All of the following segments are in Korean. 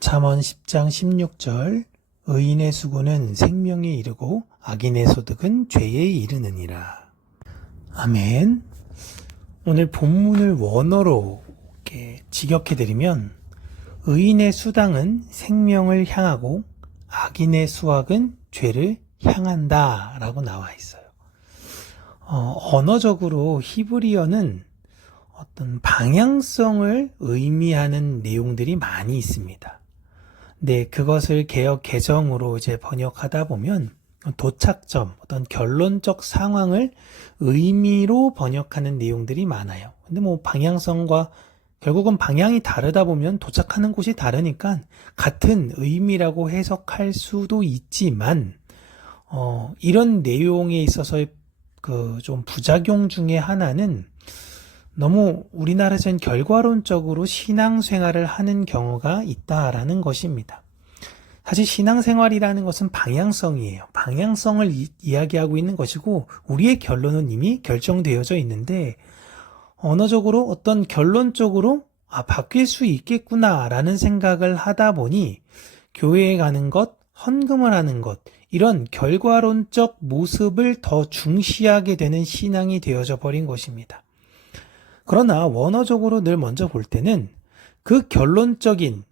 잠언 10장 16절 의인의 수고는 생명에 이르고 악인의 소득은 죄에 이르느니라. 아멘. 오늘 본문을 원어로 이렇게 직역해드리면 의인의 수당은 생명을 향하고 악인의 수확은 죄를 향한다 라고 나와 있어요. 언어적으로 히브리어는 어떤 방향성을 의미하는 내용들이 많이 있습니다. 네, 그것을 개역 개정으로 이제 번역하다 보면 도착점, 어떤 결론적 상황을 의미로 번역하는 내용들이 많아요. 근데 방향성과 결국은 방향이 다르다 보면 도착하는 곳이 다르니까 같은 의미라고 해석할 수도 있지만, 이런 내용에 있어서의 좀 부작용 중에 하나는 너무 우리나라에서는 결과론적으로 신앙생활을 하는 경우가 있다라는 것입니다. 사실 신앙생활이라는 것은 방향성이에요. 방향성을 이야기하고 있는 것이고 우리의 결론은 이미 결정되어져 있는데 언어적으로 어떤 결론적으로 바뀔 수 있겠구나라는 생각을 하다 보니 교회에 가는 것, 헌금을 하는 것, 이런 결과론적 모습을 더 중시하게 되는 신앙이 되어져 버린 것입니다. 그러나 원어적으로 늘 먼저 볼 때는 그 결론적인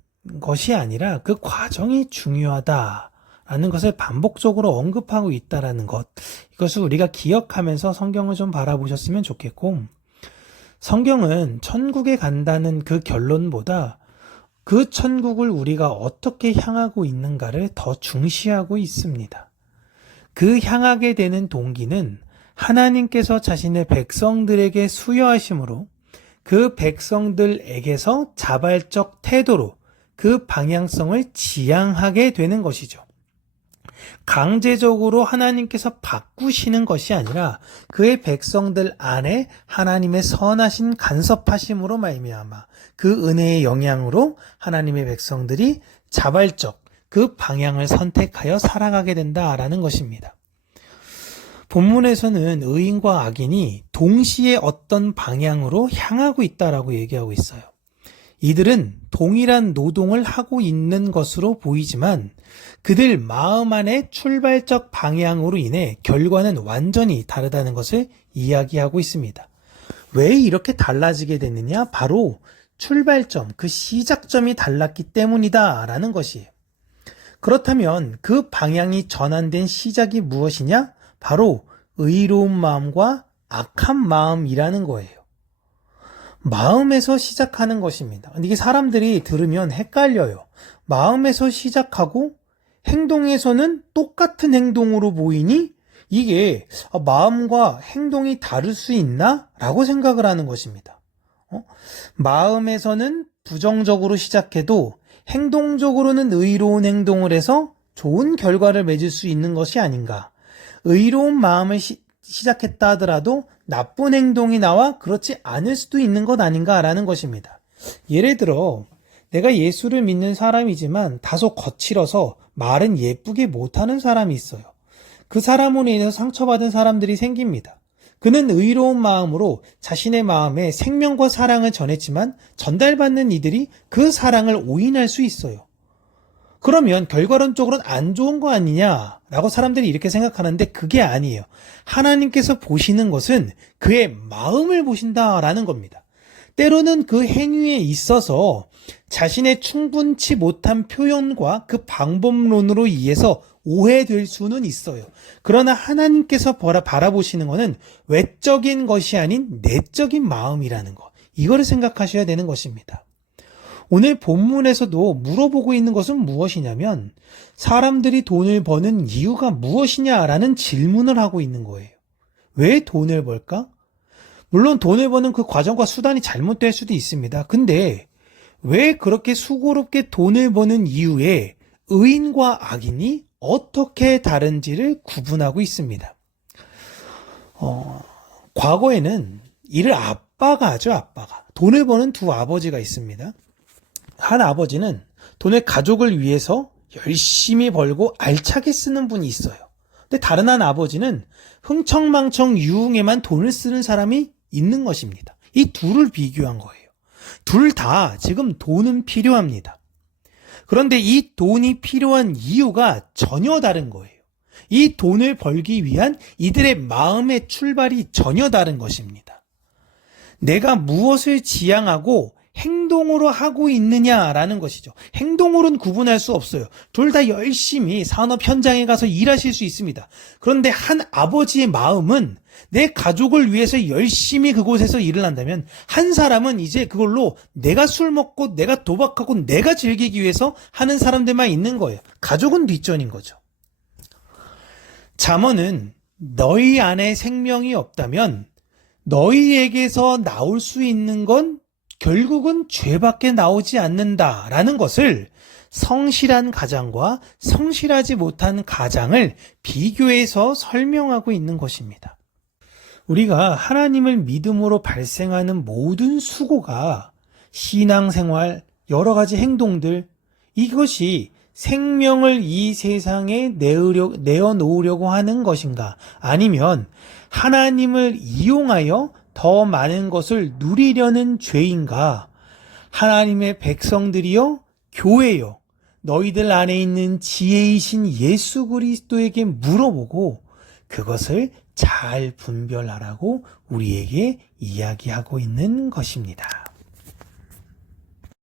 것이 아니라 그 과정이 중요하다라는 것을 반복적으로 언급하고 있다라는 것, 이것을 우리가 기억하면서 성경을 좀 바라보셨으면 좋겠고, 성경은 천국에 간다는 그 결론보다 그 천국을 우리가 어떻게 향하고 있는가를 더 중시하고 있습니다. 그 향하게 되는 동기는 하나님께서 자신의 백성들에게 수여하심으로 그 백성들에게서 자발적 태도로 그 방향성을 지향하게 되는 것이죠. 강제적으로 하나님께서 바꾸시는 것이 아니라 그의 백성들 안에 하나님의 선하신 간섭하심으로 말미암아 그 은혜의 영향으로 하나님의 백성들이 자발적 그 방향을 선택하여 살아가게 된다라는 것입니다. 본문에서는 의인과 악인이 동시에 어떤 방향으로 향하고 있다라고 얘기하고 있어요. 이들은 동일한 노동을 하고 있는 것으로 보이지만 그들 마음 안의 출발적 방향으로 인해 결과는 완전히 다르다는 것을 이야기하고 있습니다. 왜 이렇게 달라지게 됐느냐? 바로 출발점, 그 시작점이 달랐기 때문이다라는 것이에요. 그렇다면 그 방향이 전환된 시작이 무엇이냐? 바로 의로운 마음과 악한 마음이라는 거예요. 마음에서 시작하는 것입니다. 이게 사람들이 들으면 헷갈려요. 마음에서 시작하고 행동에서는 똑같은 행동으로 보이니 이게 마음과 행동이 다를 수 있나? 라고 생각을 하는 것입니다. 마음에서는 부정적으로 시작해도 행동적으로는 의로운 행동을 해서 좋은 결과를 맺을 수 있는 것이 아닌가. 의로운 마음을 시작했다 하더라도 나쁜 행동이 나와 그렇지 않을 수도 있는 것 아닌가라는 것입니다. 예를 들어 내가 예수를 믿는 사람이지만 다소 거칠어서 말은 예쁘게 못하는 사람이 있어요. 그 사람으로 인해서 상처받은 사람들이 생깁니다. 그는 의로운 마음으로 자신의 마음에 생명과 사랑을 전했지만 전달받는 이들이 그 사랑을 오인할 수 있어요. 그러면 결과론적으로는 안 좋은 거 아니냐라고 사람들이 이렇게 생각하는데 그게 아니에요. 하나님께서 보시는 것은 그의 마음을 보신다라는 겁니다. 때로는 그 행위에 있어서 자신의 충분치 못한 표현과 그 방법론으로 인해서 오해될 수는 있어요. 그러나 하나님께서 바라보시는 것은 외적인 것이 아닌 내적인 마음이라는 것. 이거를 생각하셔야 되는 것입니다. 오늘 본문에서도 물어보고 있는 것은 무엇이냐면 사람들이 돈을 버는 이유가 무엇이냐라는 질문을 하고 있는 거예요. 왜 돈을 벌까? 물론 돈을 버는 그 과정과 수단이 잘못될 수도 있습니다. 근데 왜 그렇게 수고롭게 돈을 버는 이유에 의인과 악인이 어떻게 다른지를 구분하고 있습니다. 과거에는 이를 아빠가 하죠. 아빠가. 돈을 버는 두 아버지가 있습니다. 한 아버지는 돈을 가족을 위해서 열심히 벌고 알차게 쓰는 분이 있어요. 근데 다른 한 아버지는 흥청망청 유흥에만 돈을 쓰는 사람이 있는 것입니다. 이 둘을 비교한 거예요. 둘 다 지금 돈은 필요합니다. 그런데 이 돈이 필요한 이유가 전혀 다른 거예요. 이 돈을 벌기 위한 이들의 마음의 출발이 전혀 다른 것입니다. 내가 무엇을 지향하고 행동으로 하고 있느냐라는 것이죠. 행동으로는 구분할 수 없어요. 둘 다 열심히 산업 현장에 가서 일하실 수 있습니다. 그런데 한 아버지의 마음은 내 가족을 위해서 열심히 그곳에서 일을 한다면, 한 사람은 이제 그걸로 내가 술 먹고 내가 도박하고 내가 즐기기 위해서 하는 사람들만 있는 거예요. 가족은 뒷전인 거죠. 잠언은 너희 안에 생명이 없다면 너희에게서 나올 수 있는 건 결국은 죄밖에 나오지 않는다라는 것을 성실한 가장과 성실하지 못한 가장을 비교해서 설명하고 있는 것입니다. 우리가 하나님을 믿음으로 발생하는 모든 수고가 신앙생활, 여러 가지 행동들, 이것이 생명을 이 세상에 내어놓으려고 하는 것인가? 아니면 하나님을 이용하여 더 많은 것을 누리려는 죄인가? 하나님의 백성들이여, 교회여, 너희들 안에 있는 지혜이신 예수 그리스도에게 물어보고 그것을 잘 분별하라고 우리에게 이야기하고 있는 것입니다.